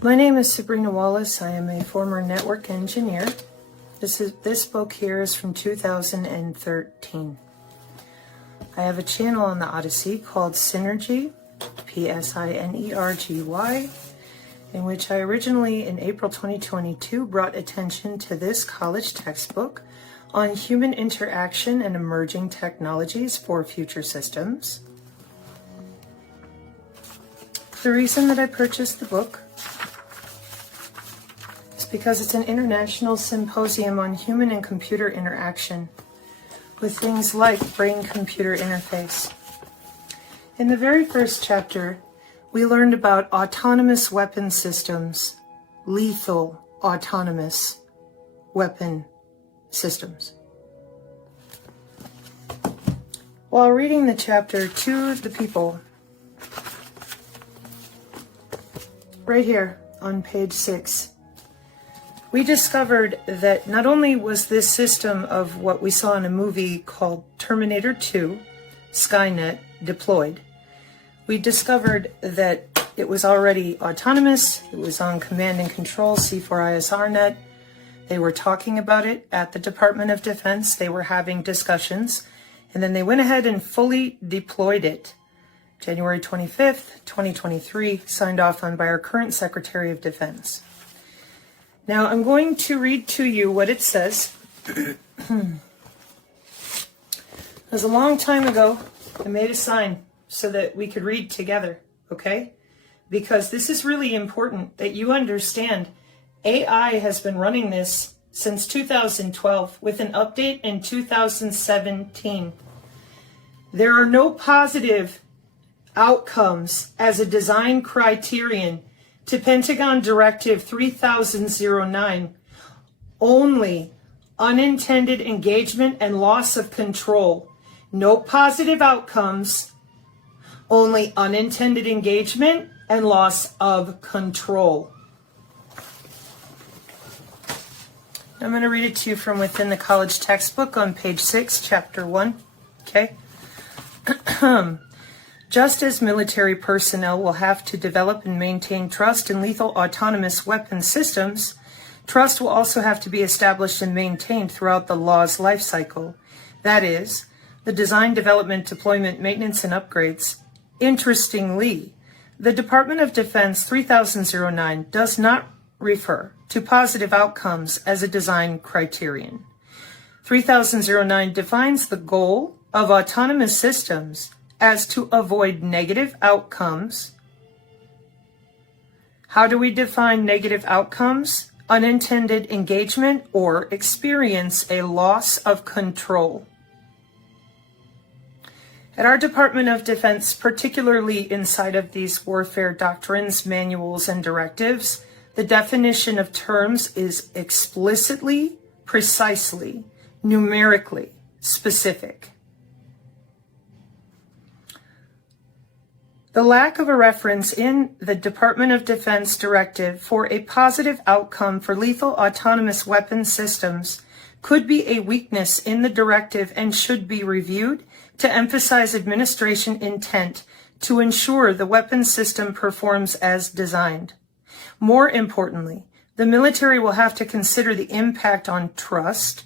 My name is Sabrina Wallace. I am a former network engineer. This book here is from 2013. I have a channel on the Odyssey called Synergy, P-S-I-N-E-R-G-Y, in which I originally, in April 2022, brought attention to this college textbook on human interaction and emerging technologies for future systems. The reason that I purchased the book is because it's an international symposium on human and computer interaction with things like brain-computer interface. In the very first chapter, we learned about autonomous weapon systems, lethal autonomous weapon systems. While reading the chapter to the people, right here on page 6, we discovered that not only was this system of what we saw in a movie called Terminator 2, Skynet, deployed, we discovered that it was already autonomous, it was on command and control C4ISRnet. They were talking about it at the Department of Defense, they were having discussions, and then they went ahead and fully deployed it. January 25th, 2023, signed off on by our current Secretary of Defense. Now, I'm going to read to you what it says. It was a long time ago. I made a sign so that we could read together, okay? Because this is really important that you understand AI has been running this since 2012 with an update in 2017. There are no positive outcomes as a design criterion to Pentagon Directive 3009, only unintended engagement and loss of control. No positive outcomes, only unintended engagement and loss of control. I'm going to read it to you from within the college textbook on page 6, chapter 1, okay? Just as military personnel will have to develop and maintain trust in lethal autonomous weapon systems, trust will also have to be established and maintained throughout the law's life cycle. That is, the design, development, deployment, maintenance, and upgrades. Interestingly, the Department of Defense 3009 does not refer to positive outcomes as a design criterion. 3009 defines the goal of autonomous systems as to avoid negative outcomes. How do we define negative outcomes? Unintended engagement or experience a loss of control. At our Department of Defense, particularly inside of these warfare doctrines, manuals, and directives, the definition of terms is explicitly, precisely, numerically specific. The lack of a reference in the Department of Defense directive for a positive outcome for lethal autonomous weapon systems could be a weakness in the directive and should be reviewed to emphasize administration intent to ensure the weapon system performs as designed. More importantly, the military will have to consider the impact on trust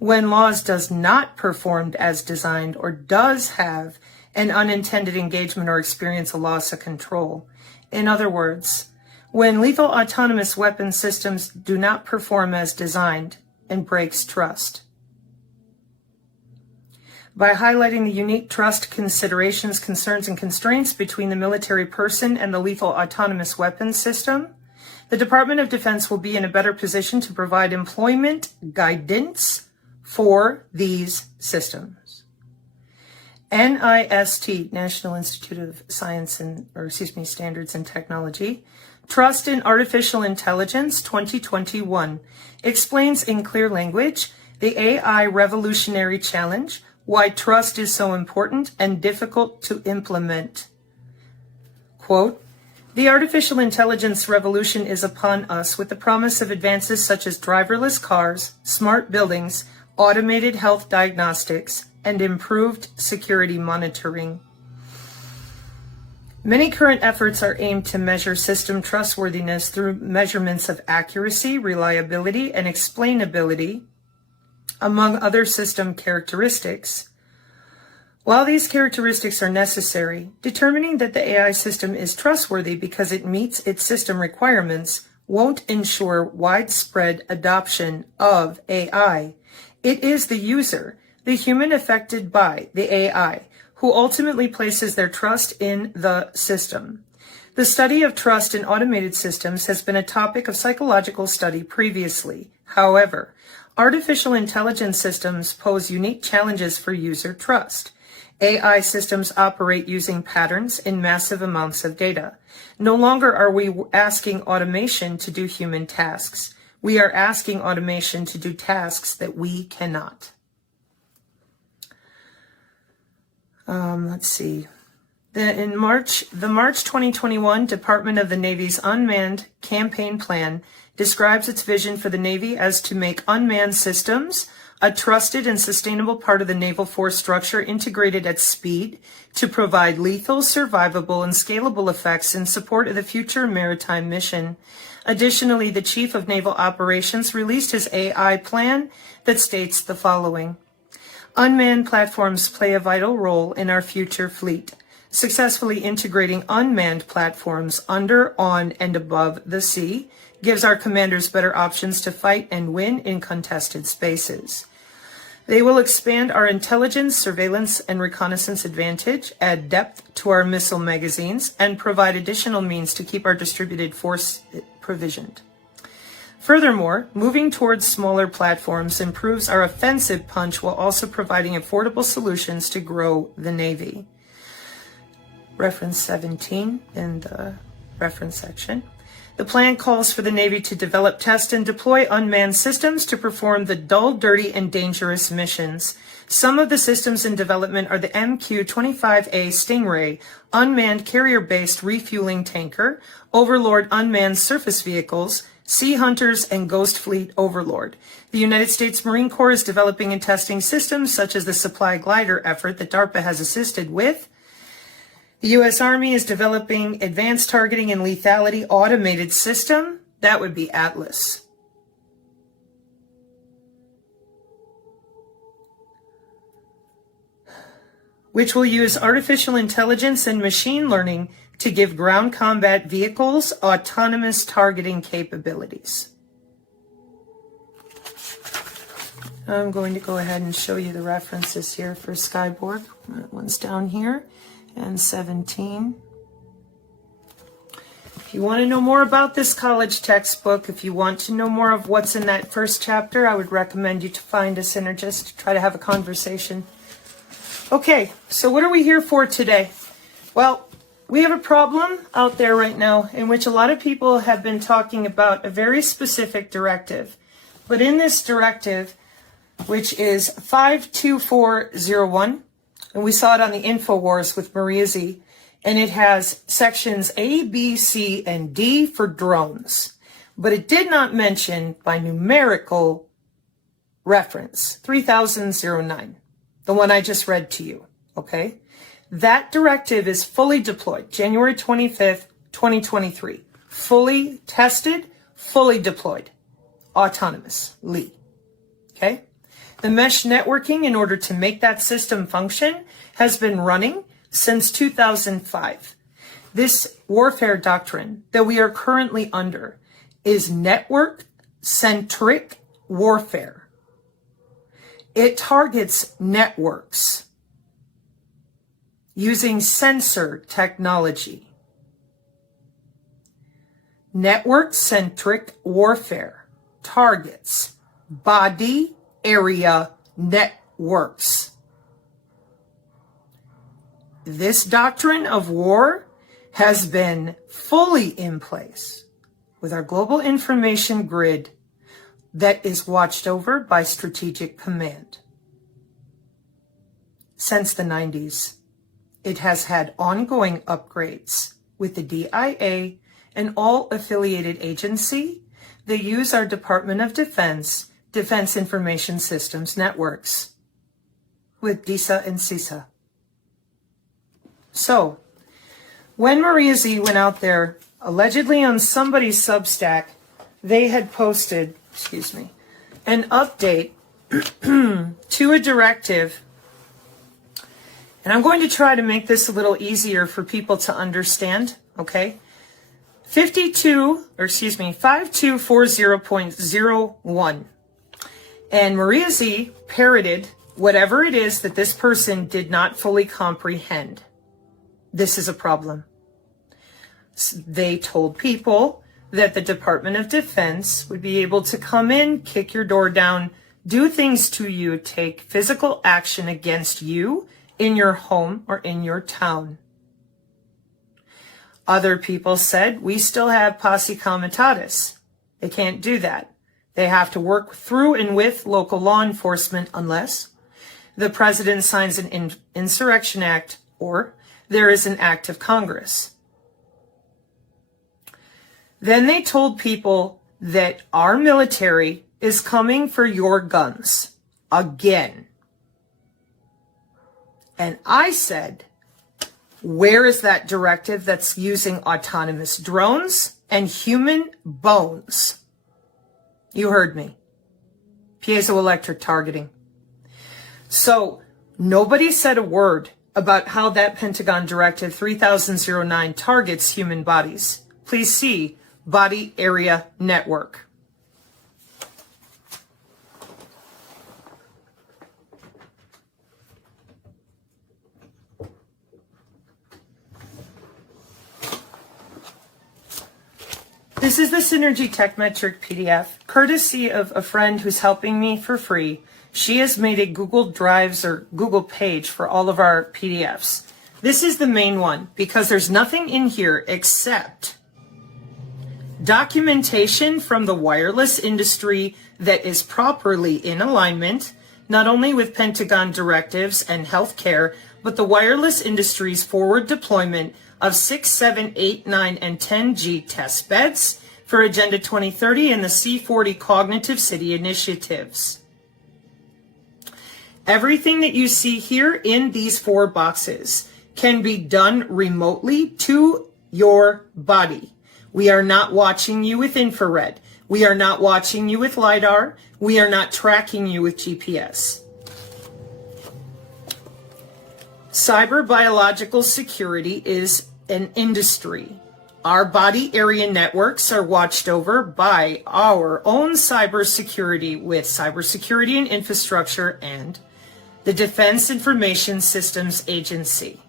when laws does not perform as designed or does have an unintended engagement or experience a loss of control. In other words, when lethal autonomous weapon systems do not perform as designed and breaks trust. By highlighting the unique trust considerations, concerns, and constraints between the military person and the lethal autonomous weapon system, the Department of Defense will be in a better position to provide employment guidance for these systems. NIST, National Institute of Standards and Technology, Trust in Artificial Intelligence 2021 explains in clear language the AI revolutionary challenge, why trust is so important and difficult to implement. Quote, "The artificial intelligence revolution is upon us with the promise of advances such as driverless cars, smart buildings, automated health diagnostics, and improved security monitoring. Many current efforts are aimed to measure system trustworthiness through measurements of accuracy, reliability, and explainability, among other system characteristics. While these characteristics are necessary, determining that the AI system is trustworthy because it meets its system requirements won't ensure widespread adoption of AI. It is the user, the human affected by the AI, who ultimately places their trust in the system. The study of trust in automated systems has been a topic of psychological study previously. However, artificial intelligence systems pose unique challenges for user trust. AI systems operate using patterns in massive amounts of data. No longer are we asking automation to do human tasks. We are asking automation to do tasks that we cannot. Let's see. The March 2021 Department of the Navy's Unmanned Campaign Plan describes its vision for the Navy as to make unmanned systems a trusted and sustainable part of the naval force structure integrated at speed to provide lethal, survivable, and scalable effects in support of the future maritime mission. Additionally, the Chief of Naval Operations released his AI plan that states the following. Unmanned platforms play a vital role in our future fleet. Successfully integrating unmanned platforms under, on, and above the sea gives our commanders better options to fight and win in contested spaces. They will expand our intelligence, surveillance, and reconnaissance advantage, add depth to our missile magazines, and provide additional means to keep our distributed force provisioned. Furthermore, moving towards smaller platforms improves our offensive punch while also providing affordable solutions to grow the Navy. Reference 17 in the reference section. The plan calls for the Navy to develop, test, and deploy unmanned systems to perform the dull, dirty, and dangerous missions. Some of the systems in development are the MQ-25A Stingray, unmanned carrier-based refueling tanker, Overlord unmanned surface vehicles, Sea Hunters, and Ghost Fleet Overlord. The United States Marine Corps is developing and testing systems such as the Supply Glider effort that DARPA has assisted with. The U.S. Army is developing advanced targeting and lethality automated system. That would be Atlas. Which will use artificial intelligence and machine learning to give ground combat vehicles autonomous targeting capabilities. I'm going to go ahead and show you the references here for Skyborg. That one's down here. And 17. If you want to know more about this college textbook, if you want to know more of what's in that first chapter, I would recommend you to find a synergist to try to have a conversation. Okay, so what are we here for today? Well, we have a problem out there right now in which a lot of people have been talking about a very specific directive. But in this directive, which is 52401, and we saw it on the InfoWars with Maria Z. And it has sections A, B, C, and D for drones. But it did not mention by numerical reference 3009, the one I just read to you. Okay? That directive is fully deployed, January 25th, 2023. Fully tested, fully deployed, autonomously. Okay? The mesh networking, in order to make that system function, has been running since 2005. This warfare doctrine that we are currently under is network-centric warfare. It targets networks using sensor technology. Network-centric warfare targets body area networks. This doctrine of war has been fully in place with our global information grid that is watched over by Strategic Command. Since the 90s, it has had ongoing upgrades with the DIA and all affiliated agency that use our Department of Defense Information Systems networks with DISA and CISA. So, When Maria Z went out there, allegedly on somebody's Substack, they had posted, an update to a directive. And I'm going to try to make this a little easier for people to understand, okay? 5240.01. And Maria Z parroted whatever it is that this person did not fully comprehend. This is a problem. They told people that the Department of Defense would be able to come in, kick your door down, do things to you, take physical action against you in your home or in your town. Other people said, we still have posse comitatus. They can't do that. They have to work through and with local law enforcement unless the president signs an insurrection act or there is an act of Congress. Then they told people that our military is coming for your guns again. And I said, where is that directive that's using autonomous drones and human bones? You heard me. Piezoelectric targeting. So nobody said a word about how that Pentagon Directive 3009 targets human bodies. Please see Body Area Network. This is the Synergy Tech Metric PDF, courtesy of a friend who's helping me for free. She has made a Google Drives or Google page for all of our PDFs. This is the main one because there's nothing in here except documentation from the wireless industry that is properly in alignment, not only with Pentagon directives and healthcare, but the wireless industry's forward deployment of 6, 7, 8, 9, and 10G test beds for Agenda 2030 and the C40 Cognitive City initiatives. Everything that you see here in these 4 boxes can be done remotely to your body. We are not watching you with infrared. We are not watching you with LiDAR. We are not tracking you with GPS. Cyber biological security is an industry. Our body area networks are watched over by our own cybersecurity with Cybersecurity and Infrastructure and the Defense Information Systems Agency.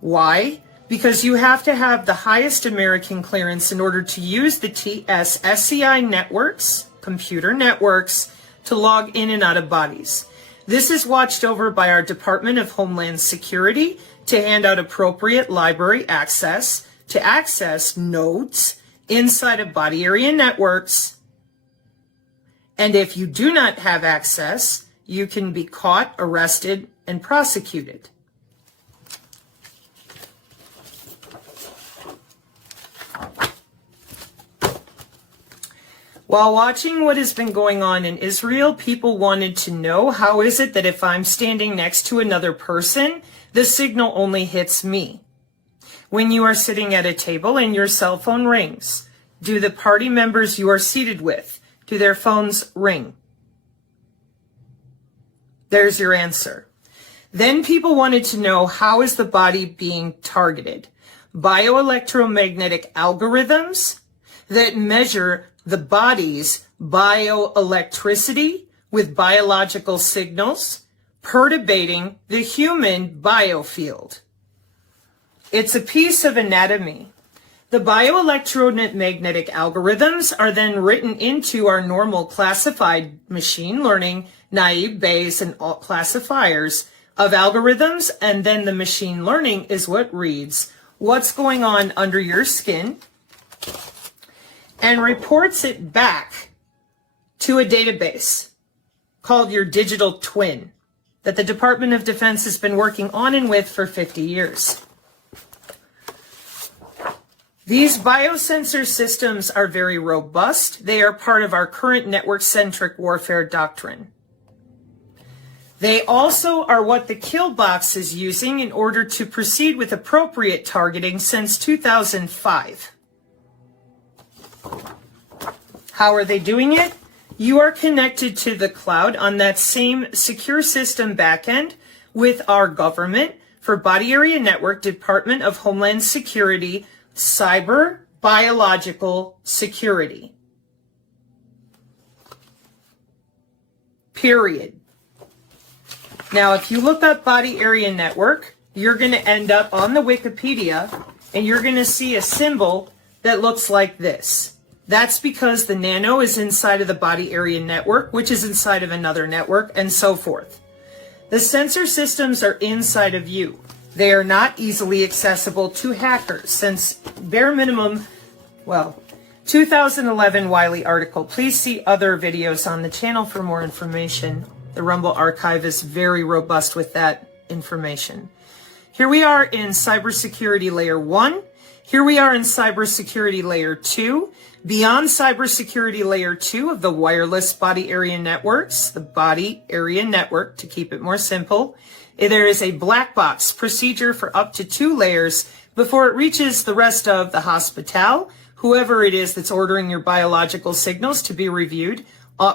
Why? Because you have to have the highest American clearance in order to use the TS-SCI networks, computer networks, to log in and out of bodies. This is watched over by our Department of Homeland Security to hand out appropriate library access to access nodes inside of body area networks. And if you do not have access, you can be caught, arrested, and prosecuted. While watching what has been going on in Israel, people wanted to know, how is it that if I'm standing next to another person, the signal only hits me? When you are sitting at a table and your cell phone rings, do the party members you are seated with, do their phones ring? There's your answer. Then people wanted to know, how is the body being targeted? Bioelectromagnetic algorithms that measure the body's bioelectricity with biological signals perturbating the human biofield. It's a piece of anatomy. The bioelectromagnetic algorithms are then written into our normal classified machine learning, naive Bayes, and alt classifiers of algorithms, and then the machine learning is what reads what's going on under your skin and reports it back to a database called your digital twin that the Department of Defense has been working on and with for 50 years. These biosensor systems are very robust. They are part of our current network-centric warfare doctrine. They also are what the kill box is using in order to proceed with appropriate targeting since 2005. How are they doing it? You are connected to the cloud on that same secure system backend with our government for Body Area Network, Department of Homeland Security, Cyber Biological Security. Period. Now, if you look up Body Area Network, you're going to end up on the Wikipedia and you're going to see a symbol that looks like this. That's because the nano is inside of the Body Area Network, which is inside of another network, and so forth. The sensor systems are inside of you. They are not easily accessible to hackers since bare minimum, 2011 Wiley article. Please see other videos on the channel for more information. The Rumble archive is very robust with that information. Here we are in cybersecurity layer 1. Here we are in cybersecurity layer 2. Beyond cybersecurity layer 2 of the wireless body area networks, the body area network, to keep it more simple, there is a black box procedure for up to 2 layers before it reaches the rest of the hospital, whoever it is that's ordering your biological signals to be reviewed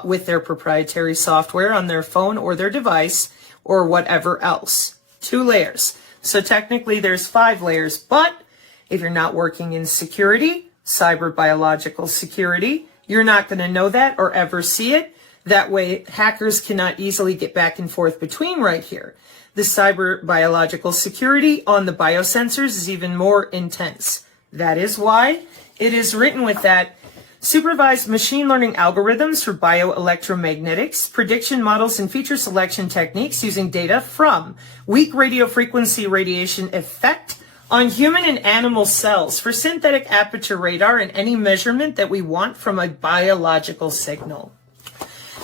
with their proprietary software on their phone or their device or whatever else. 2 layers. So technically there's 5 layers, but if you're not working in security, cyber biological security, you're not going to know that or ever see it. That way hackers cannot easily get back and forth between right here. The cyber biological security on the biosensors is even more intense. That is why it is written with that supervised machine learning algorithms for bioelectromagnetics, prediction models, and feature selection techniques using data from weak radio frequency radiation effect on human and animal cells for synthetic aperture radar and any measurement that we want from a biological signal.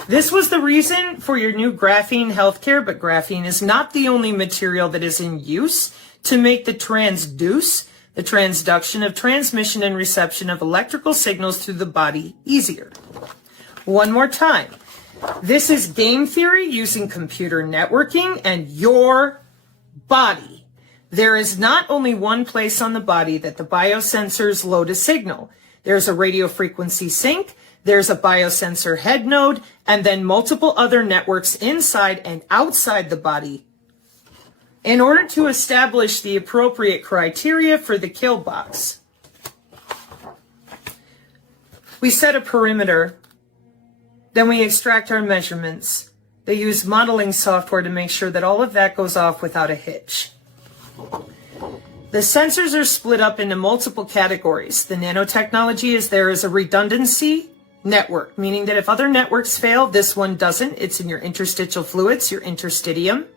This was the reason for your new graphene healthcare, but graphene is not the only material that is in use to make the transduce, the transduction of transmission and reception of electrical signals through the body easier. One more time. This is game theory using computer networking and your body. There is not only one place on the body that the biosensors load a signal. There's a radio frequency sink, there's a biosensor head node, and then multiple other networks inside and outside the body in order to establish the appropriate criteria for the kill box. We set a perimeter, then we extract our measurements. They use modeling software to make sure that all of that goes off without a hitch. The sensors are split up into multiple categories. The nanotechnology is there as a redundancy network, meaning that if other networks fail, this one doesn't. It's in your interstitial fluids, your interstitium.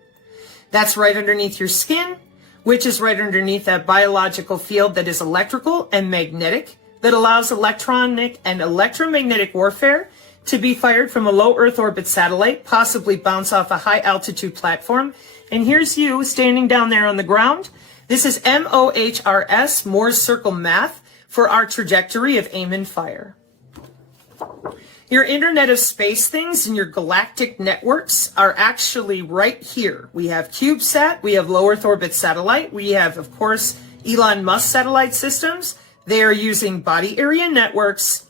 That's right underneath your skin, which is right underneath that biological field that is electrical and magnetic, that allows electronic and electromagnetic warfare to be fired from a low Earth orbit satellite, possibly bounce off a high altitude platform. And here's you standing down there on the ground. This is MOHRS, Moore's Circle Math, for our trajectory of aim and fire. Your Internet of Space things and your galactic networks are actually right here. We have CubeSat, we have low Earth orbit satellite, we have, of course, Elon Musk satellite systems. They are using body area networks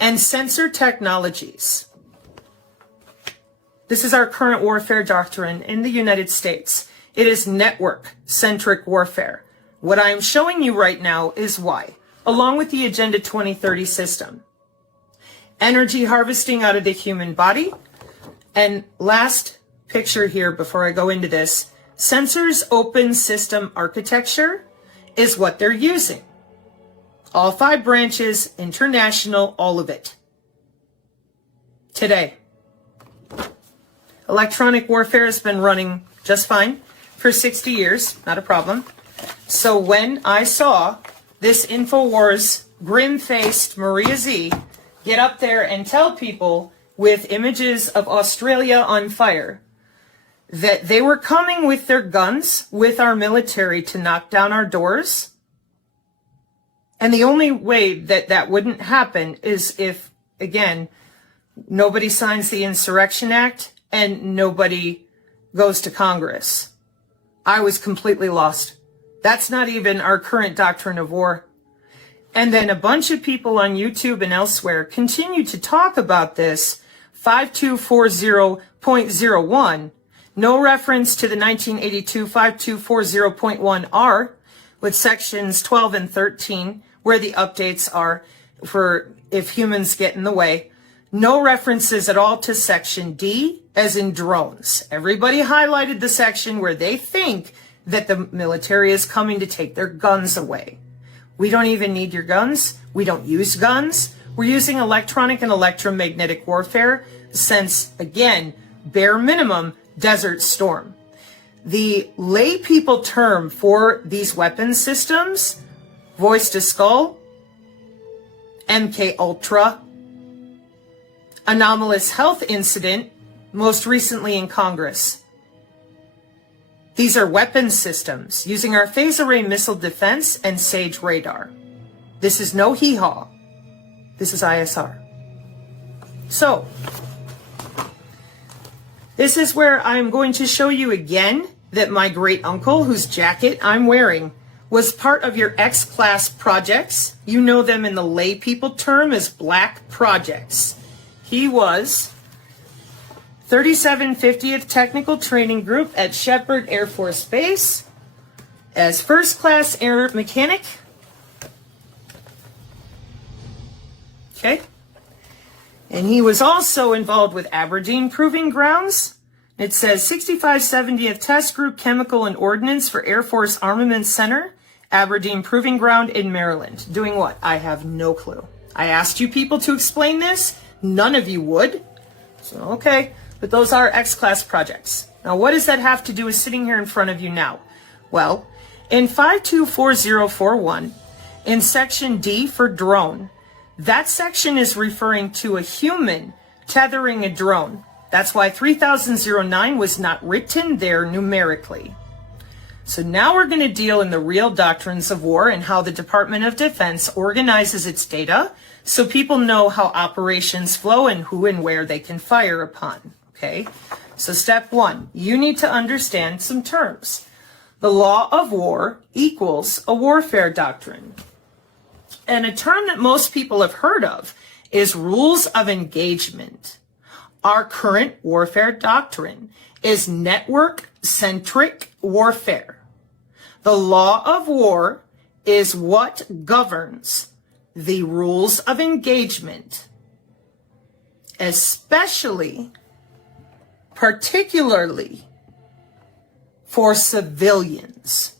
and sensor technologies. This is our current warfare doctrine in the United States. It is network-centric warfare. What I am showing you right now is why, along with the Agenda 2030 system. Energy harvesting out of the human body. And last picture here before I go into this, sensors open system architecture is what they're using. All 5 branches, international, all of it. Today. Electronic warfare has been running just fine for 60 years, not a problem. So when I saw this InfoWars grim-faced Maria Z get up there and tell people with images of Australia on fire that they were coming with their guns, with our military to knock down our doors, and the only way that that wouldn't happen is if, again, nobody signs the Insurrection Act and nobody goes to Congress. I was completely lost. That's not even our current doctrine of war. And then a bunch of people on YouTube and elsewhere continue to talk about this 5240.01, no reference to the 1982 5240.1R with sections 12 and 13, where the updates are for if humans get in the way. No references at all to section D, as in drones. Everybody highlighted the section where they think that the military is coming to take their guns away. We don't even need your guns. We don't use guns. We're using electronic and electromagnetic warfare since, again, bare minimum, Desert Storm. The lay people term for these weapon systems, voice to skull, MK Ultra, anomalous health incident, most recently in Congress. These are weapon systems using our phase array missile defense and SAGE radar. This is no hee-haw. This is ISR. So, this is where I'm going to show you again that my great uncle, whose jacket I'm wearing, was part of your X-class projects. You know them in the lay people term as black projects. He was 3750th Technical Training Group at Shepherd Air Force Base as first class air mechanic. Okay. And he was also involved with Aberdeen Proving Grounds. It says 6570th Test Group Chemical and Ordnance for Air Force Armament Center, Aberdeen Proving Ground in Maryland. Doing what? I have no clue. I asked you people to explain this. None of you would. So, okay. But those are X-class projects. Now, what does that have to do with sitting here in front of you now? Well, in 524041, in section D for drone, that section is referring to a human tethering a drone. That's why 3009 was not written there numerically. So now we're going to deal in the real doctrines of war and how the Department of Defense organizes its data so people know how operations flow and who and where they can fire upon. Okay, so step one, you need to understand some terms. The law of war equals a warfare doctrine. And a term that most people have heard of is rules of engagement. Our current warfare doctrine is network-centric warfare. The law of war is what governs the rules of engagement, particularly for civilians.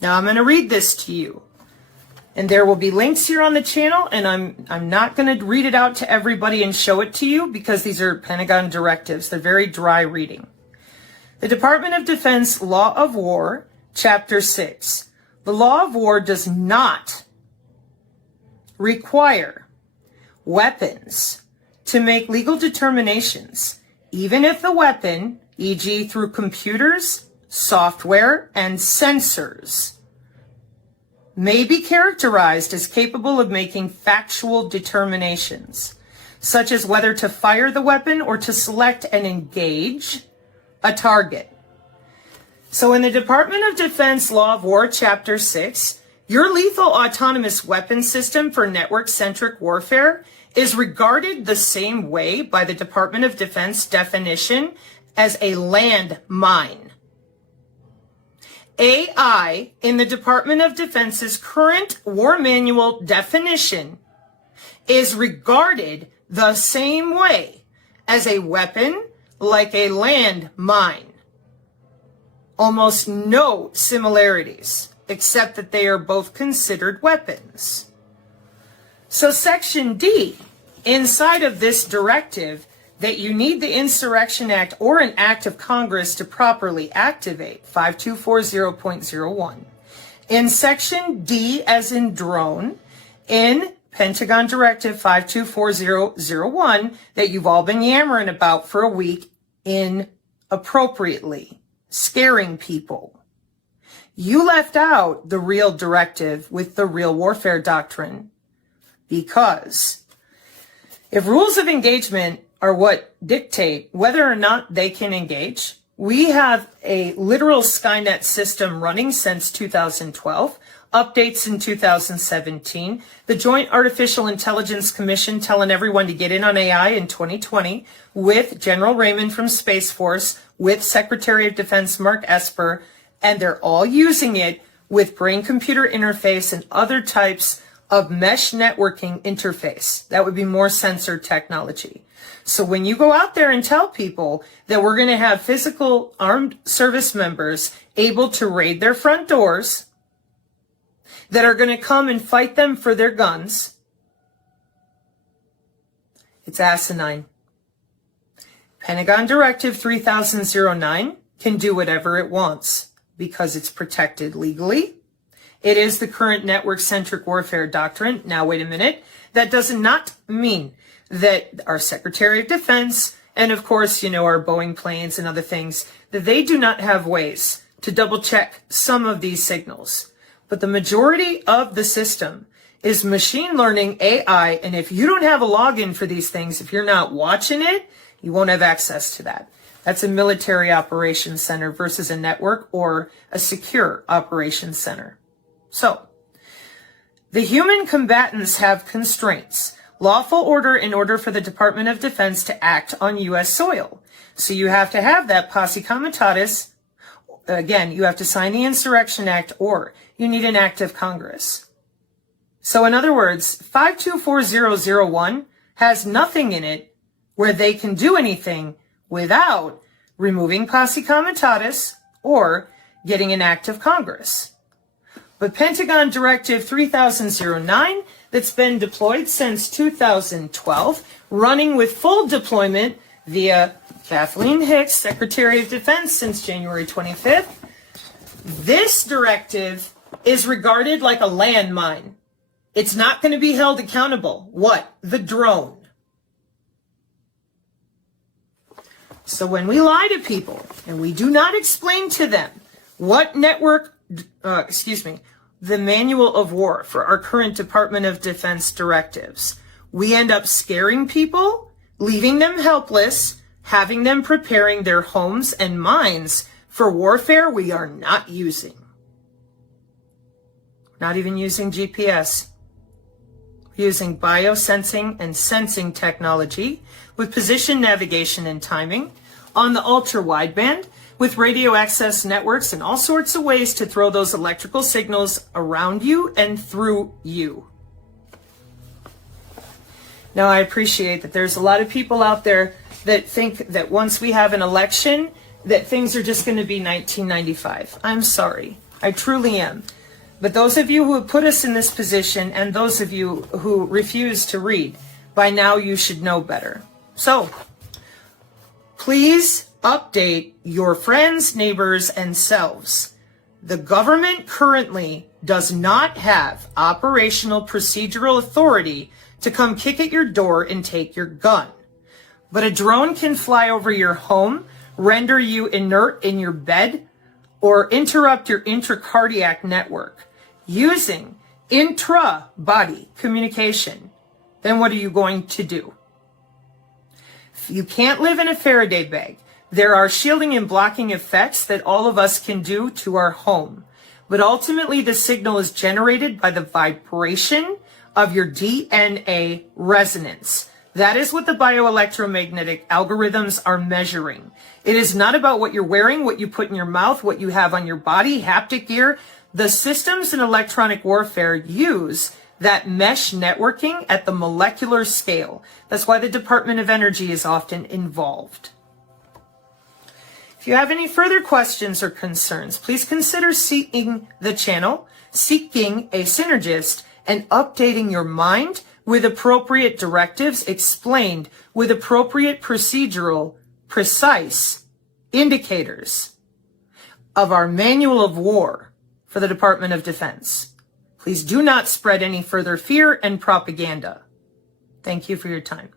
Now I'm going to read this to you. And there will be links here on the channel, and I'm not going to read it out to everybody and show it to you because these are Pentagon directives. They're very dry reading. The Department of Defense Law of War, Chapter 6. The law of war does not require weapons to make legal determinations, even if the weapon, e.g. through computers, software, and sensors, may be characterized as capable of making factual determinations, such as whether to fire the weapon or to select and engage a target. So in the Department of Defense Law of War, Chapter 6, your lethal autonomous weapon system for network-centric warfare is regarded the same way by the Department of Defense definition as a landmine. AI in the Department of Defense's current war manual definition is regarded the same way as a weapon like a landmine. Almost no similarities, except that they are both considered weapons. So Section D, inside of this directive, that you need the Insurrection Act or an act of Congress to properly activate, 5240.01. In Section D, as in drone, in Pentagon Directive 524001, that you've all been yammering about for a week inappropriately, scaring people. You left out the real directive with the real warfare doctrine, because if rules of engagement are what dictate whether or not they can engage. We have a literal Skynet system running since 2012, updates in 2017, the Joint Artificial Intelligence Commission telling everyone to get in on AI in 2020, with General Raymond from Space Force, with Secretary of Defense Mark Esper, and they're all using it with brain-computer interface and other types of mesh networking interface. That would be more sensor technology. So when you go out there and tell people that we're going to have physical armed service members able to raid their front doors, that are going to come and fight them for their guns, it's asinine. Pentagon Directive 3009 can do whatever it wants because it's protected legally. It is the current network-centric warfare doctrine. Now, wait a minute. That does not mean that our Secretary of Defense and, of course, our Boeing planes and other things, that they do not have ways to double-check some of these signals. But the majority of the system is machine learning, AI, and if you don't have a login for these things, if you're not watching it, you won't have access to that. That's a military operations center versus a network or a secure operations center. So, the human combatants have constraints. Lawful order in order for the Department of Defense to act on U.S. soil. So you have to have that posse comitatus. Again, you have to sign the Insurrection Act, or you need an act of Congress. So in other words, 524001 has nothing in it where they can do anything without removing posse comitatus or getting an act of Congress. But Pentagon Directive 3009, that's been deployed since 2012, running with full deployment via Kathleen Hicks, Secretary of Defense, since January 25th. This directive is regarded like a landmine. It's not going to be held accountable. What? The drone. So when we lie to people and we do not explain to them what the manual of war for our current Department of Defense directives, we end up scaring people, leaving them helpless, having them preparing their homes and minds for warfare we are not using. Not even using GPS. We're using biosensing and sensing technology with position navigation and timing on the ultra-wideband, with radio access networks and all sorts of ways to throw those electrical signals around you and through you. Now, I appreciate that there's a lot of people out there that think that once we have an election, that things are just going to be 1995. I'm sorry. I truly am. But those of you who have put us in this position and those of you who refuse to read, by now you should know better. So, please update your friends, neighbors, and selves. The government currently does not have operational procedural authority to come kick at your door and take your gun. But a drone can fly over your home, render you inert in your bed, or interrupt your intracardiac network using intra-body communication. Then what are you going to do? You can't live in a Faraday bag. There are shielding and blocking effects that all of us can do to our home. But ultimately, the signal is generated by the vibration of your DNA resonance. That is what the bioelectromagnetic algorithms are measuring. It is not about what you're wearing, what you put in your mouth, what you have on your body, haptic gear. The systems in electronic warfare use that mesh networking at the molecular scale. That's why the Department of Energy is often involved. If you have any further questions or concerns, please consider seeking the channel, seeking a synergist, and updating your mind with appropriate directives explained with appropriate procedural, precise indicators of our manual of war for the Department of Defense. Please do not spread any further fear and propaganda. Thank you for your time.